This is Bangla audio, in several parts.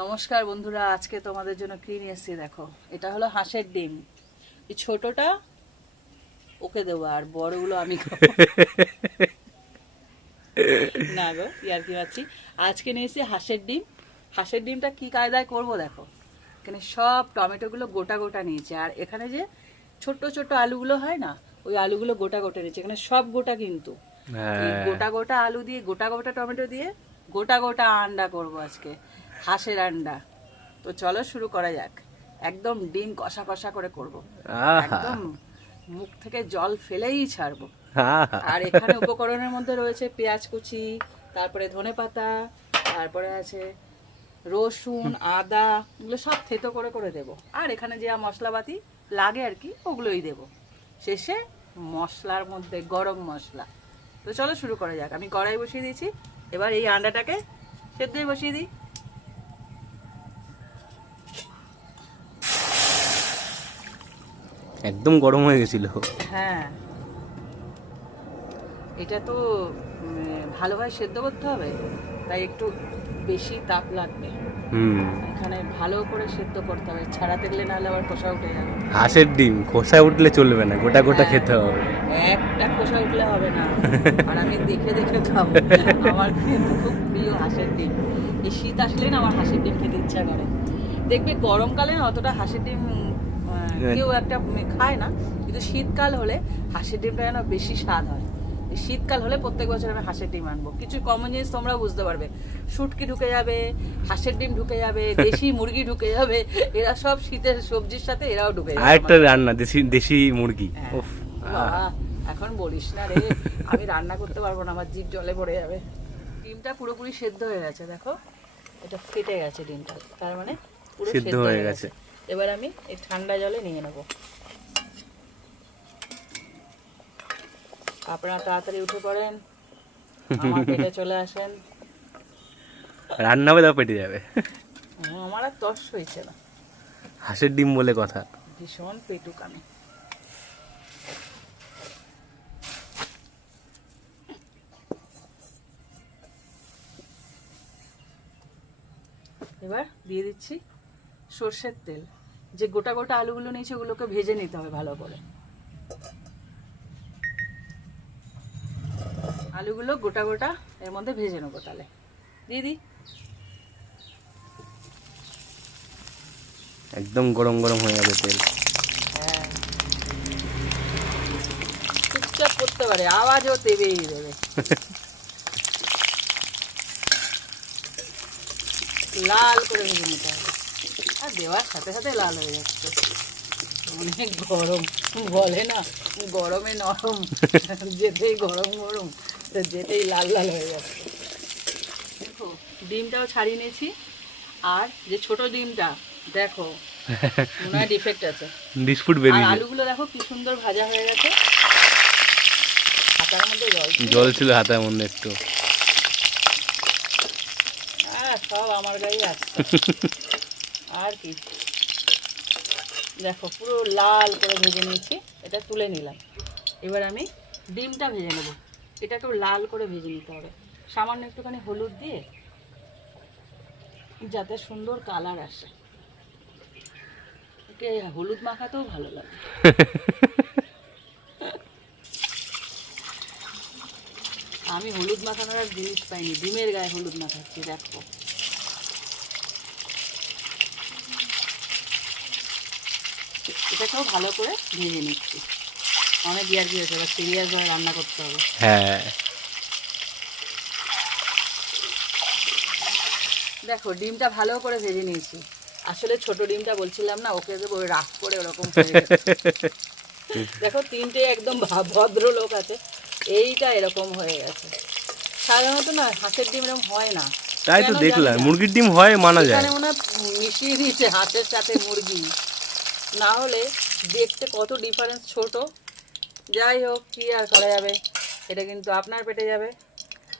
নমস্কার বন্ধুরা আজকে তোমাদের জন্য কি নিয়ে এসেছি দেখো। এটা হলো হাঁসের ডিম। এই ছোটটা ওকে দেবো আর বড়গুলো আমি না গো ইয়ার কি পাচ্ছি আজকে নিয়েছি হাঁসের ডিম। হাঁসের ডিমটা কি কায়দায় করব দেখো। এখানে সব টমেটোগুলো গোটা গোটা নিয়েছে আর এখানে যে ছোট ছোট আলুগুলো হয় না ওই আলুগুলো গোটা গোটা নিয়েছে। এখানে সব গোটা কিন্তু। হ্যাঁ। গোটা গোটা আলু দিয়ে গোটা গোটা টমেটো দিয়ে গোটা গোটা আন্ডা করব আজকে। হাঁসের আন্ডা। তো চলো শুরু করা যাক। একদম ডিম কষা কষা করে করব। একদম মুখ থেকে জল ফেলেই ছাড়বো। আর এখানে উপকরণের মধ্যে রয়েছে পেঁয়াজ কুচি তারপরে ধনে পাতা তারপরে আছে রসুন আদা এগুলো সব থেতো করে করে দেব। আর এখানে যে মশলাপাতি লাগে আর কি ওগুলোই দেব। শেষে মশলার মধ্যে গরম মশলা। তো চলো শুরু করা যাক। আমি কড়াই বসিয়ে দিয়েছি। এবার এই আন্ডাটাকে সেদ্ধই বসিয়ে দিই। একদম গরম হয়ে গেছিল। হ্যাঁ। এটা তো ভালোভাবে সেদ্ধ করতে হবে তাই একটু বেশি তাপ লাগবে। হুম। এখানে ভালো করে সেদ্ধ করতে হবে ছাড়াতে গেলে নাহলে আবার খোসা উঠে যাবে। হাঁসের ডিম খোসা উঠলে চলবে না গোটা গোটা হ্যাঁ। খেতে হবে। একটা খোসা উঠলে হবে না। আর আমি দেখে দেখে খাব। আমার কিন্তু খুব প্রিয় হাঁসের ডিম। এই শীত আসলে না আমার হাঁসের ডিম খেতে ইচ্ছা করে। দেখবে গরমকালে না অতটা হাঁসের ডিম কেউ একটা খায় না কিন্তু শীতকাল হলে হাঁসের ডিমটা যেন বেশি স্বাদ হয়। শীতকাল হলে প্রত্যেক বছর আমি হাঁসের ডিম আনব। কিছু কমন জিনিস তোমরা বুঝতে পারবে। শুটকি ঢুকে যাবে হাঁসের ডিম ঢুকে যাবে দেশি মুরগি ঢুকে যাবে এরা সব শীতের সবজির সাথে এরাও ঢুকে যাবে। আরেকটা রান্না দেশি দেশি মুরগি। হ্যাঁ। উফ এখন বলিস না রে আমি রান্না করতে পারব না আমার জিভ জলে পড়ে যাবে। ডিমটা পুরোপুরি সেদ্ধ হয়ে গেছে দেখো। এটা ফেটে গেছে ডিমটা তার মানে পুরো সেদ্ধ হয়ে গেছে। এবার আমি এই ঠান্ডা জলে নিয়ে নেব। আপনারা তাড়াতাড়ি উঠে পড়েন। আমার পেটে চলে আসেন। রান্না বেদা পেটে যাবে। আমার আর তর্স হয়েছে না। হাঁসের ডিম বলে কথা। ভীষণ পেটুক আমি। এবার দিয়ে দিচ্ছি সর্ষের তেল। যে গোটা গোটা আলুগুলো নিয়েছে ওগুলোকে ভেজে নিতে হবে ভালো করে। আলুগুলো গোটা গোটা এর মধ্যে ভেজে নেব তাহলে। দিয়ে দিই একদম গরম গরম হয়ে যাবে তেল। হ্যাঁ। চুপচাপ করতে পারে আওয়াজও দেবেই দেবে। লাল করে ভেজে নিতে হবে। আর দেওয়ার সাথে সাথে লাল হয়ে যাচ্ছে। অনেক গরম। বলে না গরমে নরম। যেতেই গরম গরম তো যেতেই লাল লাল হয়ে যাচ্ছে। দেখো ডিমটাও ছাড়িয়ে নিয়েছি। আর যে ছোট ডিমটা দেখো মনে হয় ডিফেক্ট আছে আলুগুলো দেখো কি সুন্দর ভাজা হয়ে গেছে। হাতার মধ্যে জল ছিল। জল ছিল হাতের মধ্যে একটু। সব আমার গায়ে আছে। আর কি? দেখো, পুরো লাল করে ভেজে নিয়েছি। এটা তুলে নিলাম। এবার আমি ডিমটা ভেজে নেব। এটা একটু লাল করে ভেজে নিতে হবে। সামান্য একটুখানি হলুদ দিয়ে যাতে সুন্দর কালার আসে। একে হলুদ মাখাতেও ভালো লাগে। আমি হলুদ মাখানোর আর জিনিস পাইনি। ডিমের গায়ে হলুদ মাখাচ্ছি, দেখো। এটাকেও ভালো করে ভেজে নিচ্ছি। অনেক ইয়ার কি হয়েছে এবার সিরিয়াস ভাবে রান্না করতে হবে। হ্যাঁ। দেখো ডিমটা ভালো করে ভেজে নিয়েছি। আসলে ছোট ডিমটা বলছিলাম না ওকে দেবো রাগ করে ওরকম দেখো তিনটে একদম ভদ্র লোক আছে এইটা এরকম হয়ে গেছে। সাধারণত না হাঁসের ডিম এরকম হয় না। তাই তো দেখলাম মুরগির ডিম হয় মানা যায়। মনে হয় মিশিয়ে দিয়েছে হাঁসের সাথে মুরগি। না হলে দেখতে কত ডিফারেন্স ছোট। যাই হোক কি আর করা যাবে? এটা কিন্তু আপনার পেটে যাবে।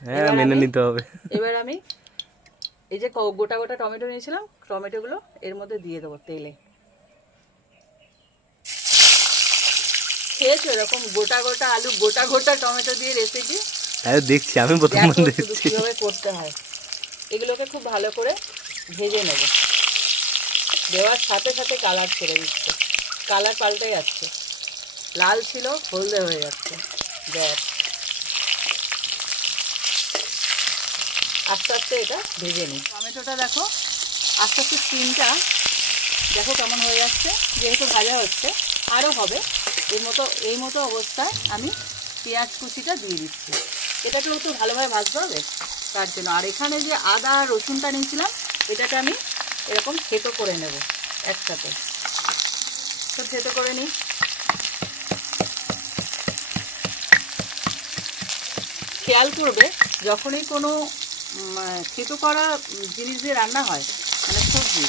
হ্যাঁ মেনে নিতে হবে। এবার আমি এই যে গোটা গোটা টমেটো নিয়েছিলাম টমেটোগুলো এর মধ্যে দিয়ে দেবো তেলে। খেয়েছো এরকম গোটা গোটা আলু গোটা গোটা টমেটো দিয়ে রেসিপি তো দেখছি আমি প্রথমবার দেখছি। কীভাবে করতে হয়। এগুলোকে খুব ভালো করে ভেজে নেব। দেওয়ার সাথে সাথে কালার ছেড়ে দিচ্ছে। কালার পাল্টে যাচ্ছে। লাল ছিল, হলদে হয়ে যাচ্ছে। দেখ আস্তে আস্তে এটা ভেজে নিই। টমেটোটা দেখো, আস্তে আস্তে স্কিনটা দেখো কেমন হয়ে যাচ্ছে। যেহেতু ভাজা হচ্ছে আরও হবে। এর মতো, এই মতো অবস্থায় আমি পেঁয়াজ কুচিটা দিয়ে দিচ্ছি। এটাকেও একটু ভালোভাবে ভাজতে হবে। তার জন্য। আর এখানে যে আদা রসুনটা নিয়েছিলাম, এটাকে আমি এরকম থেতো করে নেব একসাথে। তো থেতো করে নিই। খেয়াল করবে যখনই কোনো থেতো করা জিনিস দিয়ে রান্না হয় মানে সবজি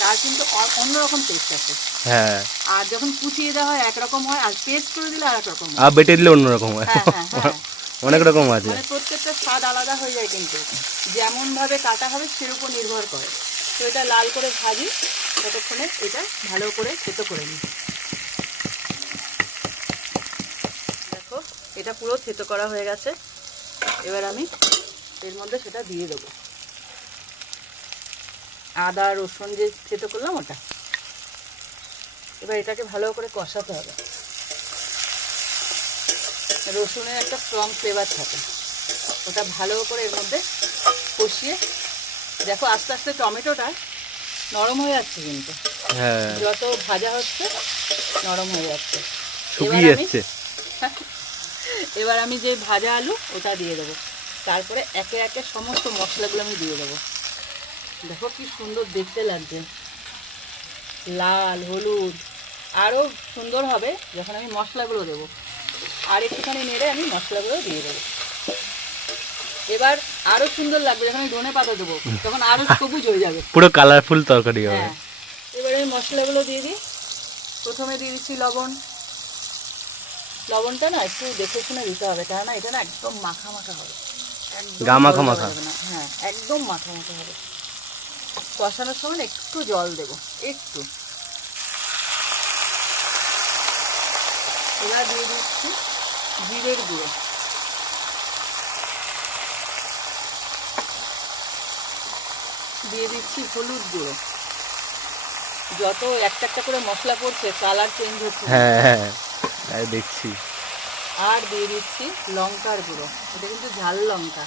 তার কিন্তু অন্যরকম টেস্ট আছে হ্যাঁ। আর যখন কুচিয়ে দেওয়া হয় একরকম হয় আর পেস্ট করে দিলে আর এক রকম হয়। আর বেটে দিলে অন্যরকম হয়। হ্যাঁ হ্যাঁ হ্যাঁ। অনেক রকম আছে। মানে প্রত্যেকটা স্বাদ আলাদা হয়ে যায় কিন্তু। যেমন ভাবে কাটা হবে সের উপর নির্ভর করে। তো এটা লাল করে ভাজি। ততক্ষণে এটা ভালো করে থেতো করে নিই। দেখো, এটা পুরো থেতো করা হয়ে গেছে। এবার আমি এর মধ্যে সেটা দিয়ে দেবো। আদা, রসুন যে থেতো করলাম ওটা। এবার এটাকে ভালো করে কষাতে হবে। রসুনের একটা স্ট্রং ফ্লেভার থাকে। ওটা ভালো করে এর মধ্যে কষিয়ে দেখো আস্তে আস্তে টমেটোটা নরম হয়ে যাচ্ছে কিন্তু। হ্যাঁ। যত ভাজা হচ্ছে নরম হয়ে যাচ্ছে। শুকিয়ে যাচ্ছে। এবার আমি যে ভাজা আলু ওটা দিয়ে দেবো। তারপরে একে একে সমস্ত মশলাগুলো আমি দিয়ে দেবো। দেখো কি সুন্দর দেখতে লাগছে। লাল হলুদ আরও সুন্দর হবে যখন আমি মশলাগুলো দেবো। আর একটুখানি নেড়ে আমি মশলাগুলো দিয়ে দেবো। এবার আরও সুন্দর লাগবে যখন ধনে পাতা দেবো তখন আরও সবুজ হয়ে যাবে। পুরো কালারফুল তরকারি হবে। হ্যাঁ। এবারে মশলাগুলো দিয়ে দিই। প্রথমে দিয়ে দিচ্ছি লবণ। লবণটা না একটু দেখে শুনে দিতে হবে কেননা এটা না একদম মাখা মাখা হবে। গা মাখা মাখা। না। হ্যাঁ একদম মাখা মাখা হবে। কষানোর সময় একটু জল দেব একটু। এবার দিয়ে দিচ্ছি জিরের গুঁড়ো। দিয়ে দিচ্ছি হলুদ গুঁড়ো। যত একটা একটা করে মশলা পড়ছে কালার চেঞ্জ হচ্ছে। হ্যাঁ হ্যাঁ দেখছি। আর দিয়ে দিচ্ছি লঙ্কার গুঁড়ো। এটা কিন্তু ঝাল লঙ্কা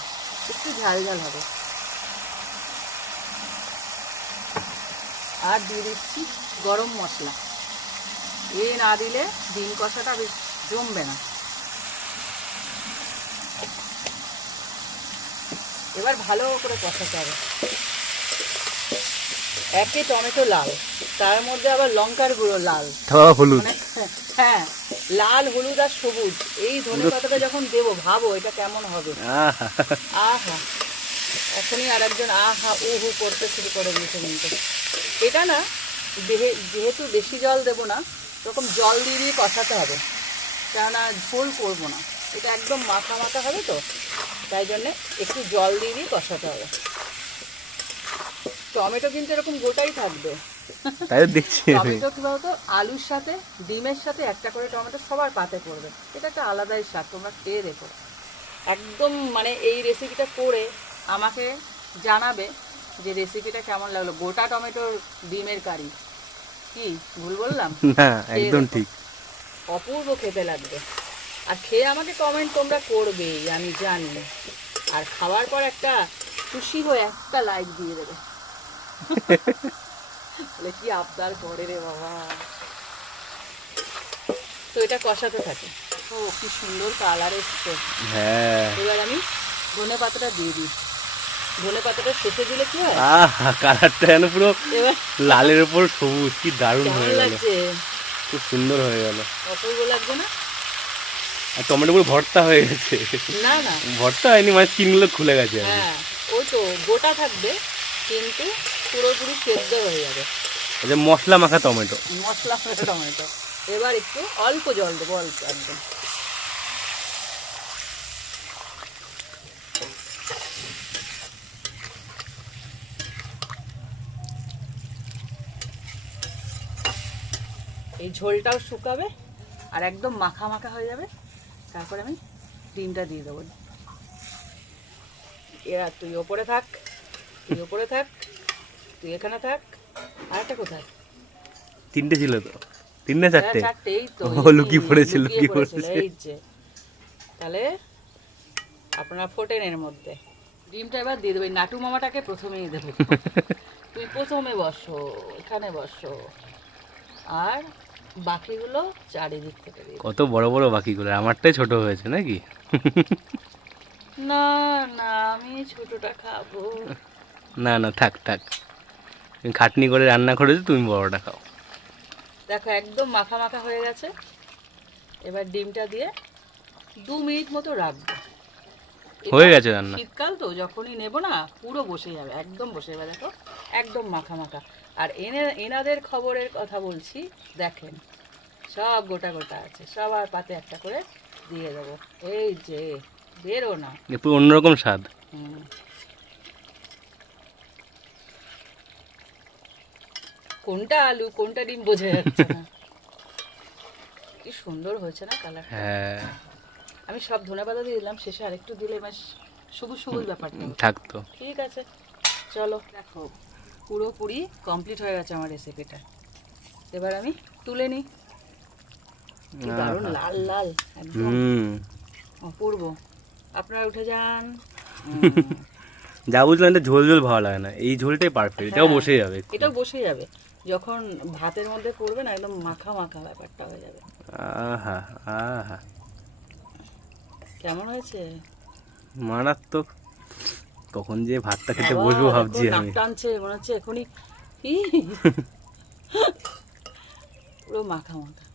একটু ঝাল ঝাল হবে। আর দিয়ে দিচ্ছি গরম মশলা। এ না দিলে ডিম কষাটা বেশ জমবে না। এবার ভালো করে কষাতে হবে। একে টমেটো লাল তার মধ্যে আবার লঙ্কার গুঁড়ো লাল। হলুদ। মানে হ্যাঁ লাল হলুদ আর সবুজ এই ধনে পাতাটা যখন দেবো ভাবো এটা কেমন হবে। আহা। এখনই আর একজন আহা উ হু করতে শুরু করে দিয়েছে কিন্তু। এটা না দেহে- যেহেতু বেশি জল দেবো না এরকম জল দিয়ে দিয়ে কষাতে হবে। কেননা ঝোল করব না। এটা একদম মাখা মাখা হবে তো তাই জন্যে একটু জল দিয়ে দিয়ে কষাতে হবে। টমেটো কিন্তু এরকম গোটাই থাকবে। তাই দেখছি টমেটো কি বলতো? আলুর সাথে ডিমের সাথে একটা করে টমেটো সবার পাতে পড়বে। এটা একটা আলাদাই স্বাদ তোমরা খেয়ে দেখো। একদম মানে এই রেসিপিটা করে আমাকে জানাবে যে রেসিপিটা কেমন লাগল। গোটা টমেটোর ডিমের কারি। কি? ভুল বললাম? না একদম ঠিক। অপূর্ব খেতে লাগবে। আর খেয়ে আমাকে কমেন্ট তোমরা করবেই আমি জানি। আর খাওয়ার পর একটা খুশি হয়ে একটা লাইক দিয়ে দেবে। বলে কি আবদার করে রে বাবা? তো এটা কষাতে থাকে। ও কি সুন্দর কালার এসছে। হ্যাঁ। এবার আমি ধনে পাতাটা দিয়ে দিই। ধনে পাতাটা শেষে দিলে কি হয়? আহা কালারটা যেন পুরো লালের উপর সবুজ কি দারুণ হয়ে গেল। খুব সুন্দর হয়ে গেল। অপূর্ব লাগছে না? আর টমেটো পুরো ভর্তা হয়ে গেছে। না না। ভর্তা হয়নি মানে চিনগুলো খুলে গেছে। হ্যাঁ ওই তো গোটা থাকবে কিন্তু পুরোপুরি সেদ্ধ হয়ে যাবে। এই যে মশলা মাখা টমেটো। মশলা ফেলে টমেটো। এবার একটু অল্প জল দেবো অল্প একদম। এই ঝোলটাও শুকাবে আর একদম মাখা মাখা হয়ে যাবে। তারপরে আমি ডিমটা দিয়ে দেবো। এরা তুই ওপরে থাক তুই ওপরে থাক। তুই এখানে থাক আর একটা কোথায়? তিনটে ছিল তো। তিনটে চারটে। হ্যাঁ, তো লুকিয়ে পড়েছে, লুকিয়ে পড়েছে। এই যে। তাহলে আপনারা ফোটেন এর মধ্যে। ডিমটা এবার দিয়ে দেবো নাটু মামাটাকে প্রথমেই দেবো। তুমি প্রথমে বসো এখানে বসো। আর বাকিগুলো চারিদিক থেকে কত বড় বড় বাকিগুলো আমারটাই ছোট হয়েছে নাকি? না না আমি ছোটটা খাব। না না থাক থাক। খাটনি করে রান্না করেছ তুমি বড়টা খাও। দেখো একদম মাখা মাখা হয়ে গেছে। এবার ডিমটা দিয়ে দু মিনিট মতো রাখব। হয়ে গেছে রান্না। শীতকাল তো যখনই নেব না পুরো বসে যাবে একদম বসে যাবে দেখো একদম মাখা মাখা। আর এনে এনাদের খবরের কথা বলছি দেখেন সব গোটা গোটা আছে সবার পাতে একটা করে দিয়ে দেবো। এই যে বেরো না। একটু অন্যরকম স্বাদ। হুম। কোনটা আলু কোনটা ডিম বোঝা যাচ্ছে না। কি সুন্দর হয়েছে না কালার হ্যাঁ। আমি সব ধনে পাতা দিয়ে দিলাম শেষে আরেকটু দিলে বেশ সবুজ সবুজ ব্যাপারটা। থাকতো ঠিক আছে চলো। দেখো পুরোপুরি কমপ্লিট হয়ে গেছে আমার রেসিপিটা এবার আমি তুলে নিই। কি দারুণ লাল লাল একদম। অপূর্ব। আপনারা উঠে যান। যা বুঝলাম ঝোল ঝোল ভালো লাগে না। এই ঝোলটাই পারফেক্ট এটাও হ্যাঁ। বসে যাবে এটাও বসে যাবে। যখন ভাতের মধ্যে করবে না একদম মাখা মাখা ব্যাপারটা হয়ে যাবে। আহা আহা। কেমন হয়েছে? মারাত্মক। কখন যে ভাতটা খেতে বসবো ভাবছি আমি। টানছে মনে হচ্ছে এখনই কি পুরো মাখা মাখা।